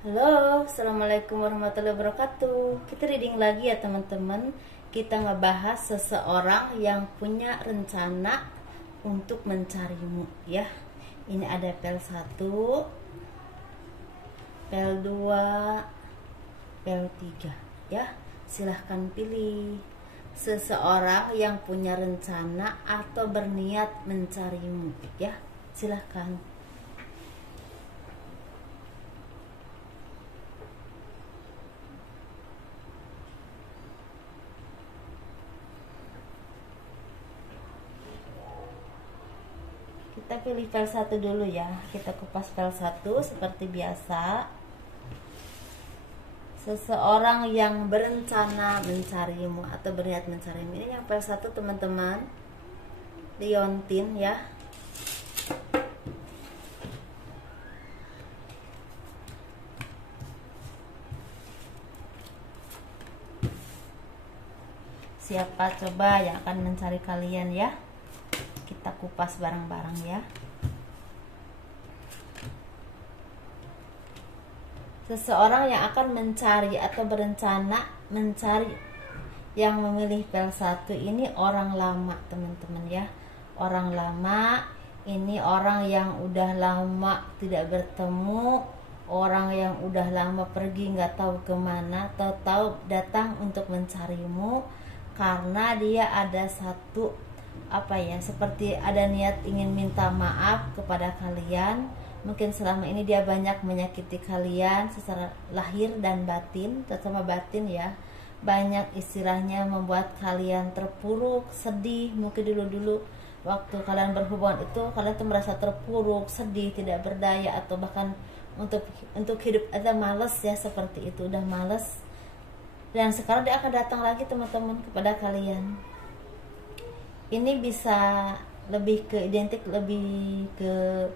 Halo, assalamualaikum warahmatullahi wabarakatuh. Kita reading lagi ya teman-teman. Kita ngebahas seseorang yang punya rencana untuk mencarimu ya. Ini ada pel 1, pel 2, pel 3 ya. Silahkan pilih seseorang yang punya rencana atau berniat mencarimu ya. Silahkan. Kita pilih file 1 dulu ya. Kita kupas file 1 seperti biasa. Seseorang yang berencana mencarimu atau berniat mencarimu. Ini yang file 1 teman-teman. Liontin ya. Siapa coba yang akan mencari kalian ya? Kita kupas bareng-bareng ya. Seseorang yang akan mencari atau berencana mencari, yang memilih pel 1 ini orang lama teman-teman ya. Orang lama ini orang yang udah lama tidak bertemu, orang yang udah lama pergi nggak tahu kemana, tahu-tahu datang untuk mencarimu karena dia ada satu seperti ada niat ingin minta maaf kepada kalian. Mungkin selama ini dia banyak menyakiti kalian secara lahir dan batin, terutama batin ya. Banyak istilahnya membuat kalian terpuruk, sedih. Mungkin dulu-dulu waktu kalian berhubungan itu kalian tuh merasa terpuruk, sedih, tidak berdaya, atau bahkan untuk hidup ada males ya, seperti itu, udah males. Dan sekarang dia akan datang lagi teman-teman kepada kalian. Ini bisa lebih ke identik, lebih ke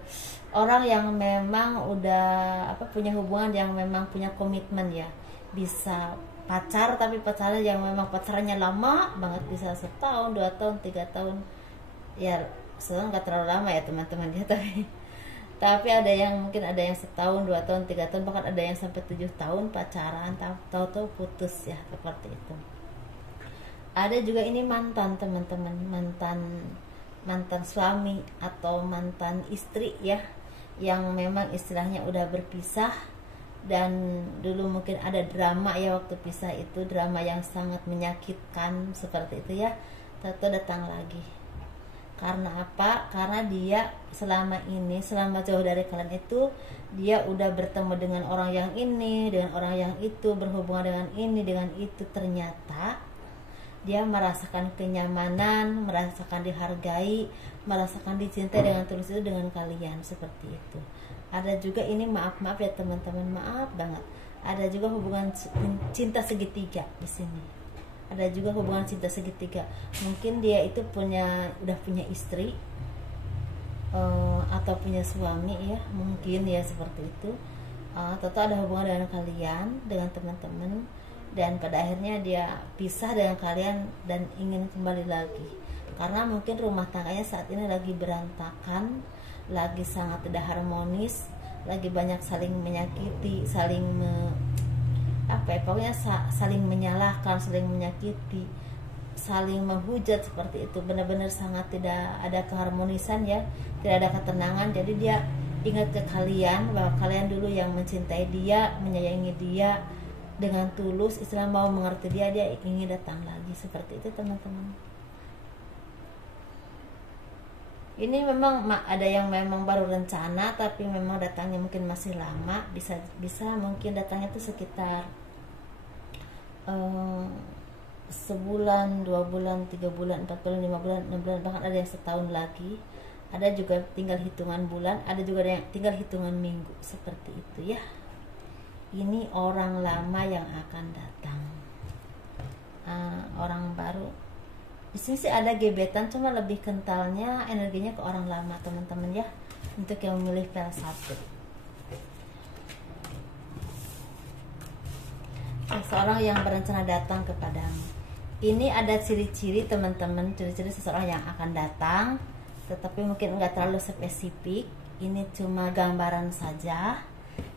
orang yang memang udah punya hubungan yang memang punya komitmen ya. Bisa pacar, tapi pacarnya yang memang pacarnya lama banget, bisa setahun, 2 tahun, 3 tahun ya. Sebenarnya nggak terlalu lama ya teman-teman ya, tapi ada yang mungkin ada yang setahun, 2 tahun, 3 tahun, bahkan ada yang sampai 7 tahun pacaran, tahu-tahu putus ya, seperti itu. Ada juga ini mantan teman-teman, mantan suami atau mantan istri ya, yang memang istilahnya udah berpisah, dan dulu mungkin ada drama ya waktu pisah itu, drama yang sangat menyakitkan seperti itu ya. Tahu datang lagi. Karena apa? Karena dia selama jauh dari kalian itu, dia udah bertemu dengan orang yang ini, dengan orang yang itu, berhubungan dengan ini, dengan itu. Ternyata dia merasakan kenyamanan, merasakan dihargai, merasakan dicintai dengan tulus itu dengan kalian, seperti itu. Ada juga ini maaf ya teman-teman, maaf banget. Ada juga hubungan cinta segitiga di sini. Ada juga hubungan cinta segitiga. Mungkin dia itu udah punya istri atau punya suami ya, mungkin ya seperti itu. Atau ada hubungan dengan kalian, dengan teman-teman, dan pada akhirnya dia pisah dengan kalian dan ingin kembali lagi karena mungkin rumah tangganya saat ini lagi berantakan, lagi sangat tidak harmonis, lagi banyak saling menyakiti, saling saling menyalahkan, saling menyakiti, saling menghujat, seperti itu. Benar-benar sangat tidak ada keharmonisan ya, tidak ada ketenangan. Jadi dia ingat ke kalian bahwa kalian dulu yang mencintai dia, menyayangi dia dengan tulus, istilah mau mengerti dia ingin datang lagi, seperti itu teman-teman. Ini memang ada yang memang baru rencana, tapi memang datangnya mungkin masih lama, bisa mungkin datangnya itu sekitar sebulan, 2 bulan, 3 bulan, 4 bulan, 5 bulan, 6 bulan, bahkan ada yang setahun lagi. Ada juga tinggal hitungan bulan, ada juga yang tinggal hitungan minggu, seperti itu ya. Ini orang lama yang akan datang, orang baru. Di sini sih ada gebetan, cuma lebih kentalnya energinya ke orang lama teman-teman ya, untuk yang memilih pel 1. Seseorang yang berencana datang kepadamu. Ini ada ciri-ciri teman-teman, ciri-ciri seseorang yang akan datang, tetapi mungkin nggak terlalu spesifik. Ini cuma gambaran saja.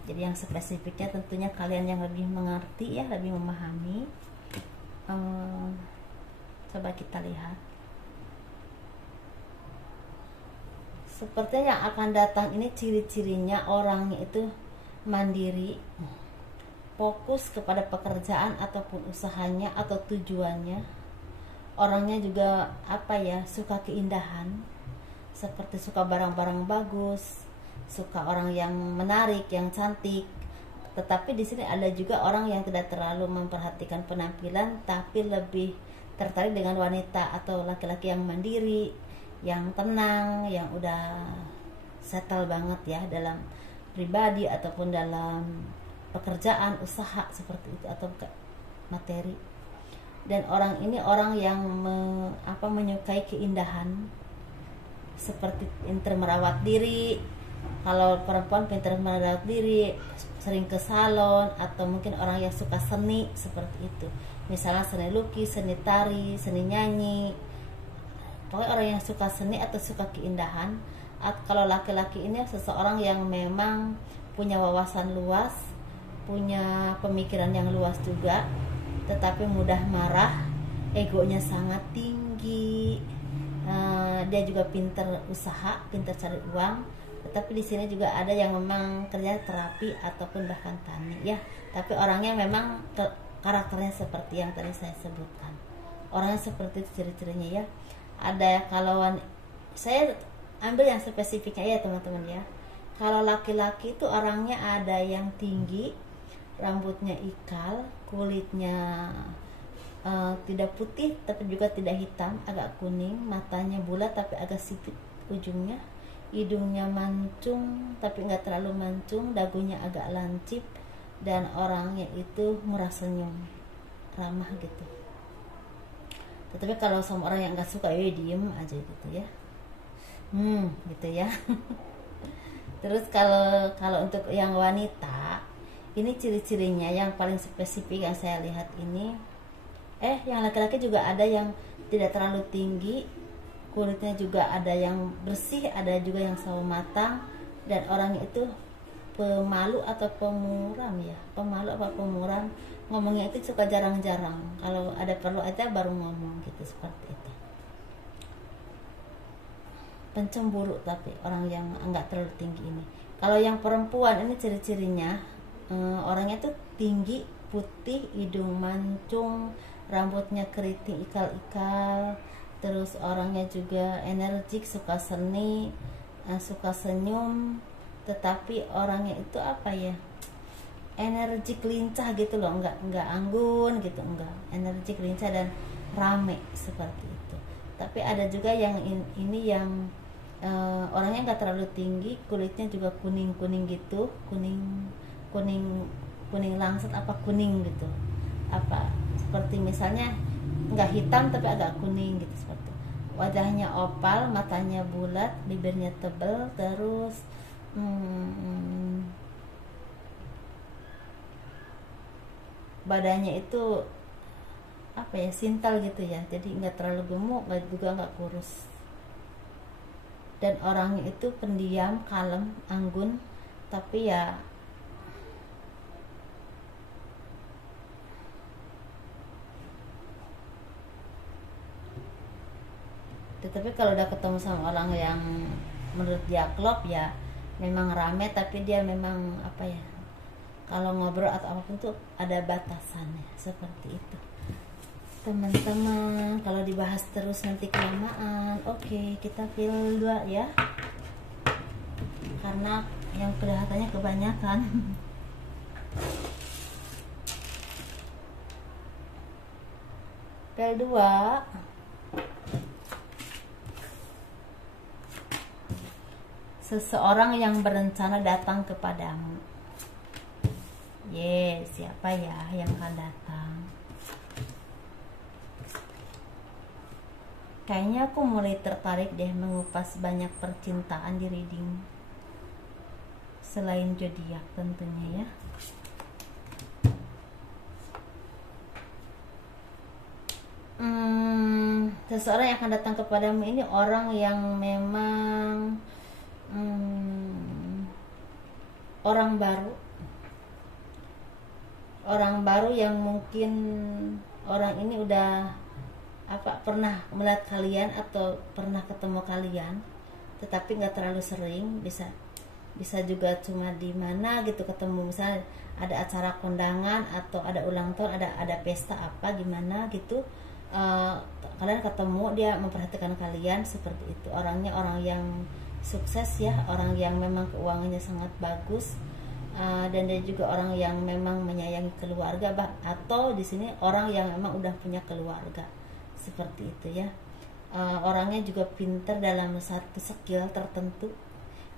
Jadi yang spesifiknya tentunya kalian yang lebih mengerti ya, lebih memahami. Coba kita lihat. Sepertinya yang akan datang ini ciri-cirinya orangnya itu mandiri, fokus kepada pekerjaan ataupun usahanya atau tujuannya. Orangnya juga suka keindahan, seperti suka barang-barang bagus, suka orang yang menarik, yang cantik. Tetapi di sini ada juga orang yang tidak terlalu memperhatikan penampilan, tapi lebih tertarik dengan wanita atau laki-laki yang mandiri, yang tenang, yang udah settle banget ya dalam pribadi ataupun dalam pekerjaan, usaha seperti itu atau materi. Dan orang ini orang yang menyukai keindahan, seperti pintar merawat diri. Kalau perempuan pintar merawat diri, sering ke salon, atau mungkin orang yang suka seni seperti itu, misalnya seni lukis, seni tari, seni nyanyi. Pokoknya orang yang suka seni atau suka keindahan. Kalau laki-laki ini seseorang yang memang punya wawasan luas, punya pemikiran yang luas juga, tetapi mudah marah, egonya sangat tinggi. Dia juga pintar usaha, pintar cari uang. Tetapi di sini juga ada yang memang kerja terapi ataupun bahkan tani ya. Tapi orangnya memang karakternya seperti yang tadi saya sebutkan. Orangnya seperti itu ciri-cirinya ya. Ada kalau saya ambil yang spesifiknya ya teman-teman ya. Kalau laki-laki itu orangnya ada yang tinggi, rambutnya ikal, kulitnya tidak putih tapi juga tidak hitam, agak kuning, matanya bulat tapi agak sipit ujungnya, hidungnya mancung tapi nggak terlalu mancung, dagunya agak lancip, dan orangnya itu murah senyum, ramah gitu. Tetapi kalau sama orang yang nggak suka ya diem aja gitu ya, gitu ya. Terus kalau untuk yang wanita, ini ciri-cirinya yang paling spesifik yang saya lihat ini, yang laki-laki juga ada yang tidak terlalu tinggi, kulitnya juga ada yang bersih, ada juga yang sawo matang, dan orangnya itu pemalu atau pemuram ya, pemalu apa pemuram, ngomongnya itu suka jarang-jarang, kalau ada perlu aja baru ngomong gitu, seperti itu. Pencemburu, tapi orang yang enggak terlalu tinggi ini. Kalau yang perempuan ini ciri-cirinya, orangnya tuh tinggi, putih, hidung mancung, rambutnya keriting ikal-ikal, terus orangnya juga energik, suka seni, suka senyum, tetapi orangnya itu energik, lincah gitu loh, enggak anggun gitu, enggak, energik, lincah dan rame seperti itu. Tapi ada juga yang ini yang orangnya enggak terlalu tinggi, kulitnya juga kuning-kuning gitu, kuning langsat apa kuning gitu, seperti misalnya enggak hitam tapi agak kuning gitu, seperti wajahnya opal, matanya bulat, bibirnya tebal, terus badannya itu sintal gitu ya, jadi nggak terlalu gemuk, nggak juga nggak kurus. Dan orangnya itu pendiam, kalem, anggun, tapi ya tetapi kalau udah ketemu sama orang yang menurut dia klop ya memang rame, tapi dia memang kalau ngobrol atau apapun tuh ada batasannya, seperti itu teman-teman. Kalau dibahas terus nanti kelamaan. Oke, kita pil 2 ya, karena yang kelihatannya kebanyakan. Pil 2, seseorang yang berencana datang kepadamu. Siapa ya yang akan datang? Kayaknya aku mulai tertarik deh mengupas banyak percintaan di reading selain zodiak tentunya ya. Seseorang yang akan datang kepadamu ini orang yang memang orang baru, orang baru yang mungkin orang ini udah pernah melihat kalian atau pernah ketemu kalian, tetapi nggak terlalu sering. Bisa juga cuma di mana gitu ketemu, misalnya ada acara kondangan atau ada ulang tahun, ada pesta apa gimana gitu, kalian ketemu, dia memperhatikan kalian seperti itu. Orangnya orang yang sukses ya, orang yang memang keuangannya sangat bagus, dan dia juga orang yang memang menyayangi keluarga, atau di sini orang yang memang udah punya keluarga seperti itu ya. Orangnya juga pintar dalam satu skill tertentu.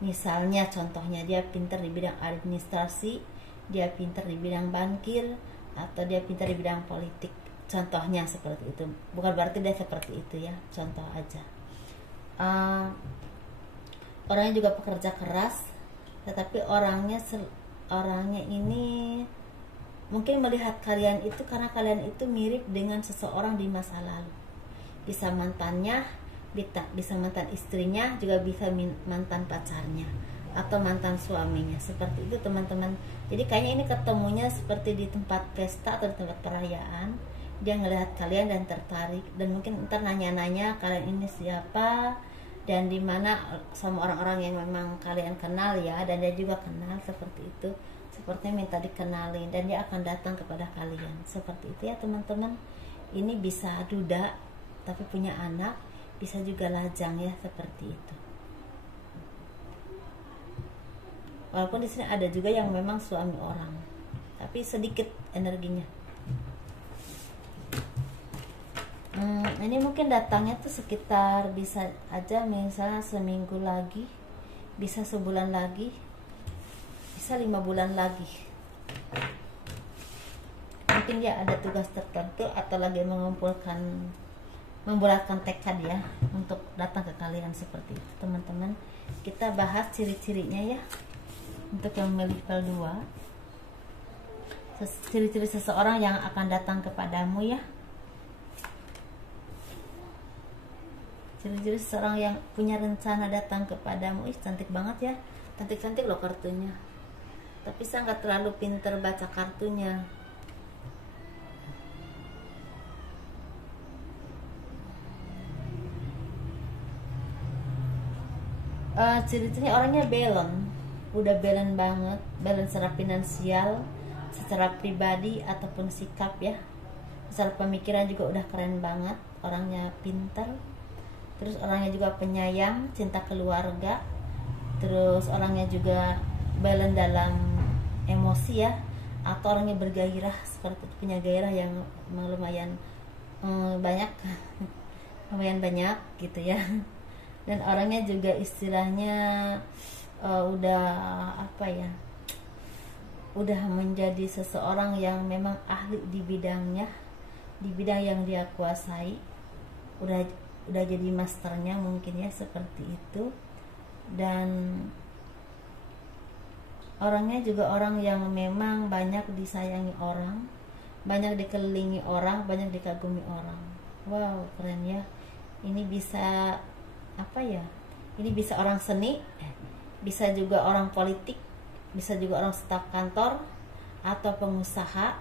Misalnya contohnya dia pintar di bidang administrasi, dia pintar di bidang bankir, atau dia pintar di bidang politik. Contohnya seperti itu. Bukan berarti dia seperti itu ya, contoh aja. Orangnya juga pekerja keras, tetapi orangnya ini mungkin melihat kalian itu karena kalian itu mirip dengan seseorang di masa lalu. Bisa mantannya, bisa mantan istrinya, juga bisa mantan pacarnya atau mantan suaminya, seperti itu teman-teman. Jadi kayaknya ini ketemunya seperti di tempat pesta atau di tempat perayaan. Dia ngelihat kalian dan tertarik, dan mungkin ntar nanya-nanya kalian ini siapa dan di mana sama orang-orang yang memang kalian kenal ya, dan dia juga kenal seperti itu. Sepertinya minta dikenalin dan dia akan datang kepada kalian seperti itu ya teman-teman. Ini bisa duda tapi punya anak, bisa juga lajang ya, seperti itu. Walaupun di sini ada juga yang memang suami orang, tapi sedikit energinya. Ini mungkin datangnya tuh sekitar, bisa aja misalnya seminggu lagi, bisa sebulan lagi, bisa 5 bulan lagi. Mungkin dia ada tugas tertentu atau lagi membulatkan tekad ya untuk datang ke kalian seperti itu teman-teman. Kita bahas ciri-cirinya ya untuk yang level 2. Ciri-ciri seseorang yang akan datang kepadamu ya. Ciri-ciri seseorang yang punya rencana datang kepadamu. Cantik banget ya, cantik-cantik loh kartunya, tapi saya nggak terlalu pinter baca kartunya. Ciri-cirinya orangnya balance, udah balance banget, balance secara finansial, secara pribadi ataupun sikap ya. Secara pemikiran juga udah keren banget, orangnya pintar. Terus orangnya juga penyayang, cinta keluarga. Terus orangnya juga balance dalam emosi ya, atau orangnya bergairah, seperti itu, punya gairah yang lumayan banyak lumayan banyak gitu ya. Dan orangnya juga istilahnya udah udah menjadi seseorang yang memang ahli di bidangnya, di bidang yang dia kuasai, udah jadi masternya mungkin ya, seperti itu. Dan orangnya juga orang yang memang banyak disayangi orang, banyak dikelilingi orang, banyak dikagumi orang. Wow, keren ya. Ini bisa ini bisa orang seni, bisa juga orang politik, bisa juga orang staf kantor atau pengusaha,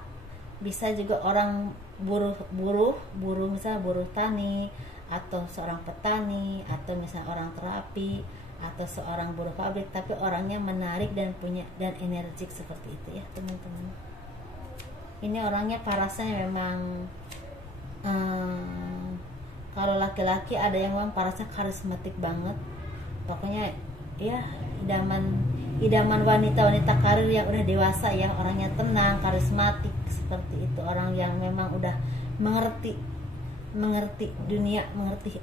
bisa juga orang buruh misalnya buruh tani, atau seorang petani, atau misalnya orang terapi, atau seorang buruh pabrik, tapi orangnya menarik dan punya dan energik seperti itu ya teman-teman. Ini orangnya parasnya memang kalau laki-laki ada yang memang parasnya karismatik banget, pokoknya ya idaman wanita karir yang udah dewasa ya. Orangnya tenang, karismatik seperti itu, orang yang memang udah mengerti dunia, mengerti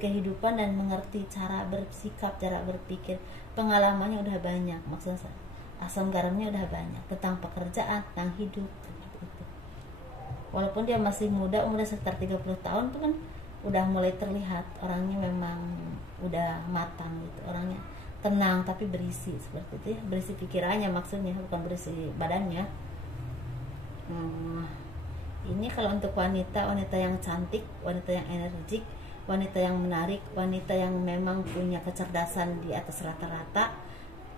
kehidupan, dan mengerti cara bersikap, cara berpikir. Pengalamannya udah banyak, maksudnya asam garamnya udah banyak tentang pekerjaan, tentang hidup seperti itu. Walaupun dia masih muda, umurnya sekitar 30 tahun tuh kan udah mulai terlihat orangnya memang udah matang gitu. Orangnya tenang tapi berisi seperti itu ya, berisi pikirannya maksudnya, bukan berisi badannya. Ini kalau untuk wanita yang cantik, wanita yang energik, wanita yang menarik, wanita yang memang punya kecerdasan di atas rata-rata,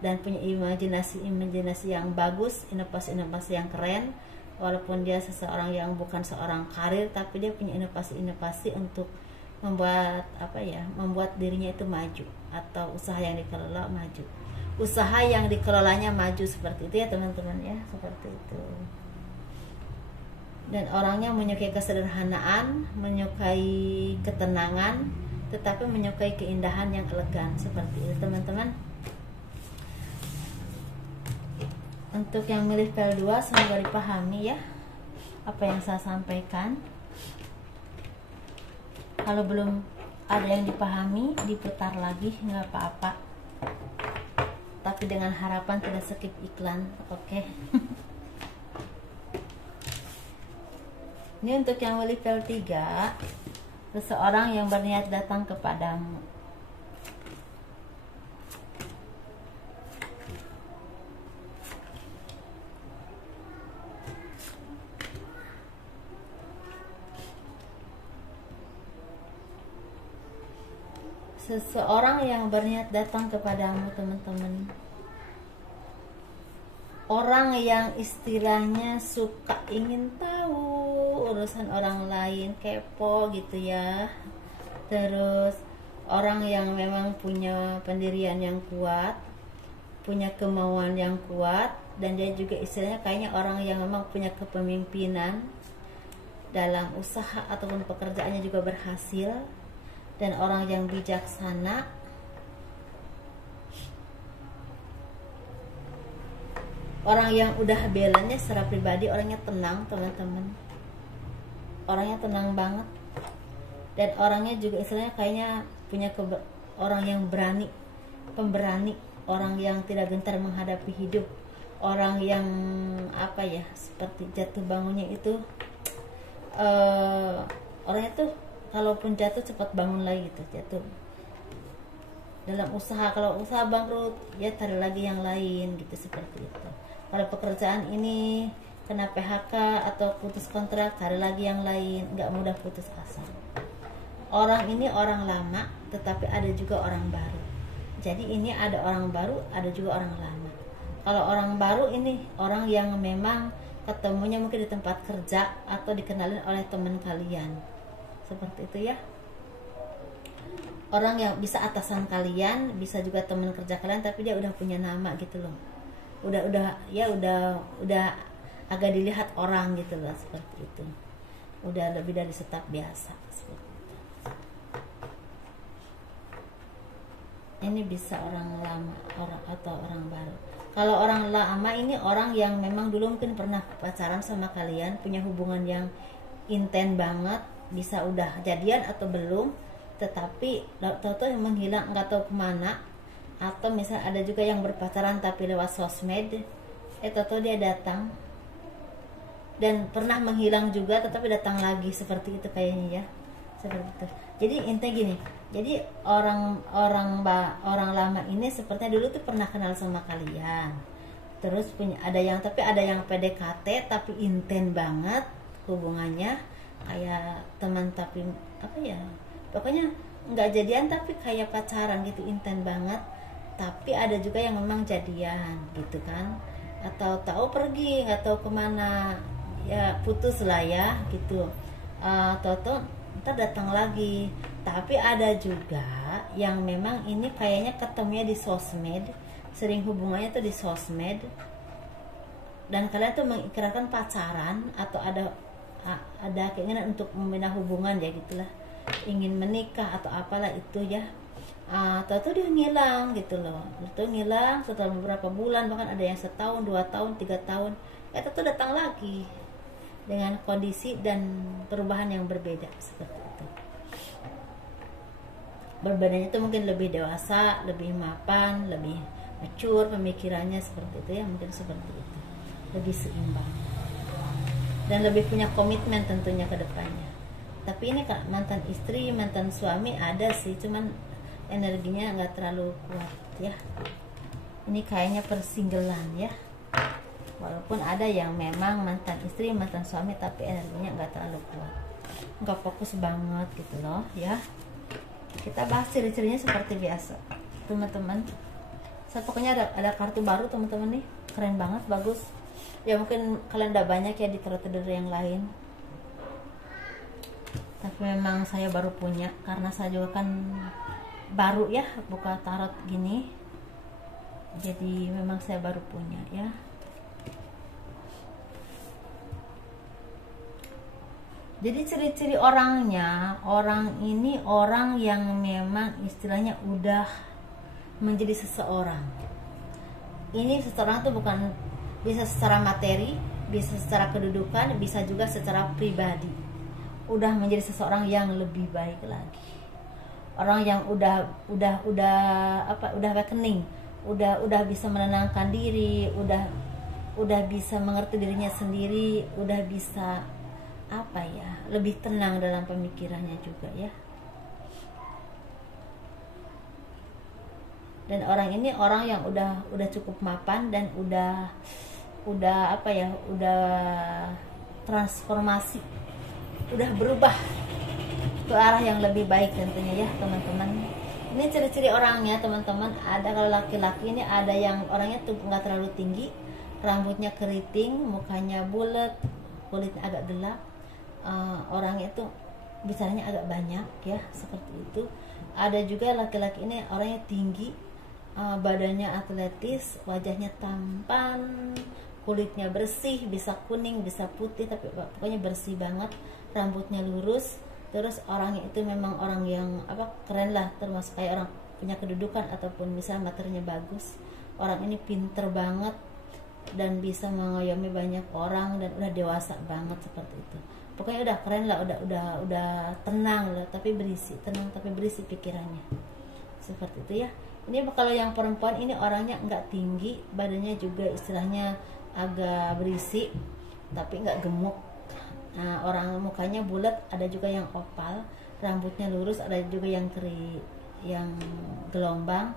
dan punya imajinasi yang bagus, inovasi yang keren. Walaupun dia seseorang yang bukan seorang karir, tapi dia punya inovasi untuk membuat membuat dirinya itu maju, atau usaha yang dikelola maju, usaha yang dikelolanya maju, seperti itu ya teman-teman ya, seperti itu. Dan orangnya menyukai kesederhanaan, menyukai ketenangan, tetapi menyukai keindahan yang elegan, seperti itu teman-teman. Untuk yang milih PL2 semoga dipahami ya apa yang saya sampaikan. Kalau belum ada yang dipahami, diputar lagi nggak apa-apa, tapi dengan harapan tidak skip iklan, oke? Ini untuk yang milih PL3, seseorang yang berniat datang kepadamu. Seseorang yang berniat datang kepadamu teman-teman, orang yang istilahnya suka ingin tahu urusan orang lain, kepo gitu ya. Terus orang yang memang punya pendirian yang kuat, punya kemauan yang kuat, dan dia juga istilahnya kayaknya orang yang memang punya kepemimpinan dalam usaha ataupun pekerjaannya juga berhasil, dan orang yang bijaksana, orang yang udah balance secara pribadi, orangnya tenang teman-teman, orangnya tenang banget, dan orangnya juga istilahnya kayaknya punya orang yang berani, pemberani, orang yang tidak gentar menghadapi hidup, orang yang seperti jatuh bangunnya itu orangnya tuh kalaupun jatuh cepat bangun lagi gitu. Jatuh dalam usaha, kalau usaha bangkrut ya cari lagi yang lain gitu, seperti itu. Kalau pekerjaan ini kena PHK atau putus kontrak, cari lagi yang lain, nggak mudah putus asa. Orang ini orang lama, tetapi ada juga orang baru. Jadi ini ada orang baru, ada juga orang lama. Kalau orang baru ini orang yang memang ketemunya mungkin di tempat kerja atau dikenalin oleh teman kalian, seperti itu ya. Orang yang bisa atasan kalian, bisa juga teman kerja kalian, tapi dia udah punya nama gitu loh. Udah agak dilihat orang gitu loh, seperti itu. Udah lebih dari staf biasa, seperti itu. Ini bisa orang lama, atau orang baru. Kalau orang lama ini orang yang memang dulu mungkin pernah pacaran sama kalian, punya hubungan yang intens banget, bisa udah jadian atau belum, tetapi tahu-tahu yang menghilang, nggak tahu kemana. Atau misalnya ada juga yang berpacaran tapi lewat sosmed, tahu-tahu dia datang, dan pernah menghilang juga tetapi datang lagi, seperti itu kayaknya ya, seperti itu. Jadi intinya gini, jadi orang lama ini sepertinya dulu tuh pernah kenal sama kalian, terus ada yang PDKT tapi intens banget hubungannya, kayak teman tapi pokoknya nggak jadian tapi kayak pacaran gitu, intens banget. Tapi ada juga yang memang jadian gitu kan, atau tahu pergi nggak tahu kemana, ya putus lah ya gitu. Toto ntar datang lagi. Tapi ada juga yang memang ini kayaknya ketemunya di sosmed, sering hubungannya tuh di sosmed, dan kalian tuh mengikrarkan pacaran atau ada keinginan untuk membina hubungan ya gitulah, ingin menikah atau apalah itu ya. Tahu dia ngilang gitu loh, itu ngilang setelah beberapa bulan, bahkan ada yang setahun, 2 tahun, 3 tahun, tahu datang lagi dengan kondisi dan perubahan yang berbeda, seperti itu. Berbedanya itu mungkin lebih dewasa, lebih mapan, lebih mature pemikirannya, seperti itu ya, mungkin seperti itu, lebih seimbang dan lebih punya komitmen tentunya ke depannya. Tapi ini Kak, mantan istri, mantan suami ada sih, cuman energinya nggak terlalu kuat ya. Ini kayaknya persinggelan ya, walaupun ada yang memang mantan istri, mantan suami, tapi energinya nggak terlalu kuat, nggak fokus banget gitu loh ya. Kita bahas ciri-cirinya seperti biasa teman-teman. Saya pokoknya ada kartu baru teman-teman nih, keren banget, bagus ya. Mungkin kalian udah banyak ya di tarot-tarot yang lain, tapi memang saya baru punya karena saya juga kan baru ya buka tarot gini, jadi memang saya baru punya ya. Jadi ciri-ciri orangnya, orang ini orang yang memang istilahnya udah menjadi seseorang. Ini seseorang tuh bukan bisa secara materi, bisa secara kedudukan, bisa juga secara pribadi. Udah menjadi seseorang yang lebih baik lagi. Orang yang udah awakening, udah bisa menenangkan diri, udah bisa mengerti dirinya sendiri, udah bisa lebih tenang dalam pemikirannya juga ya. Dan orang ini orang yang udah cukup mapan dan udah transformasi, udah berubah ke arah yang lebih baik tentunya ya teman-teman. Ini ciri-ciri orangnya teman-teman. Ada kalau laki-laki ini ada yang orangnya tuh nggak terlalu tinggi, rambutnya keriting, mukanya bulat, kulitnya agak gelap. Orangnya itu bicaranya agak banyak ya, seperti itu. Ada juga laki-laki ini orangnya tinggi, badannya atletis, wajahnya tampan, kulitnya bersih, bisa kuning, bisa putih, tapi pokoknya bersih banget, rambutnya lurus. Terus orangnya itu memang orang yang keren lah, termasuk kayak orang punya kedudukan ataupun misalnya materinya bagus. Orang ini pinter banget dan bisa mengayomi banyak orang dan udah dewasa banget seperti itu. Pokoknya udah keren lah, udah tenang lah, tapi berisi, tenang tapi berisi pikirannya. Seperti itu ya. Ini kalau yang perempuan ini orangnya nggak tinggi, badannya juga istilahnya agak berisi, tapi nggak gemuk. Nah, orang mukanya bulat, ada juga yang opal, rambutnya lurus, ada juga yang yang gelombang,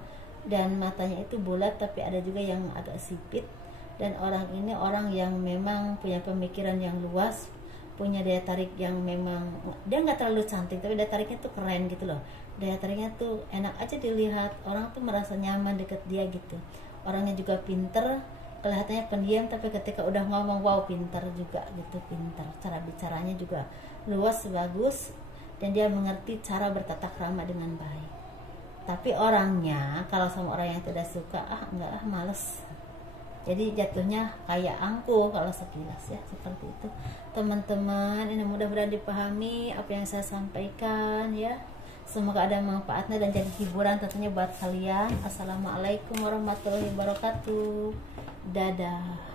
dan matanya itu bulat, tapi ada juga yang agak sipit. Dan orang ini orang yang memang punya pemikiran yang luas, punya daya tarik yang memang dia nggak terlalu cantik, tapi daya tariknya tuh keren gitu loh. Daya tariknya tuh enak aja dilihat, orang tuh merasa nyaman deket dia gitu. Orangnya juga pinter, kelihatannya pendiam, tapi ketika udah ngomong wow pinter juga gitu, pinter. Cara bicaranya juga luas, bagus, dan dia mengerti cara bertata krama dengan baik. Tapi orangnya kalau sama orang yang tidak suka, enggak males. Jadi jatuhnya kayak angkuh kalau sekilas ya, seperti itu teman-teman. Ini mudah-mudahan dipahami apa yang saya sampaikan ya. Semoga ada manfaatnya dan jadi hiburan tentunya buat kalian. Assalamualaikum warahmatullahi wabarakatuh. Dadah.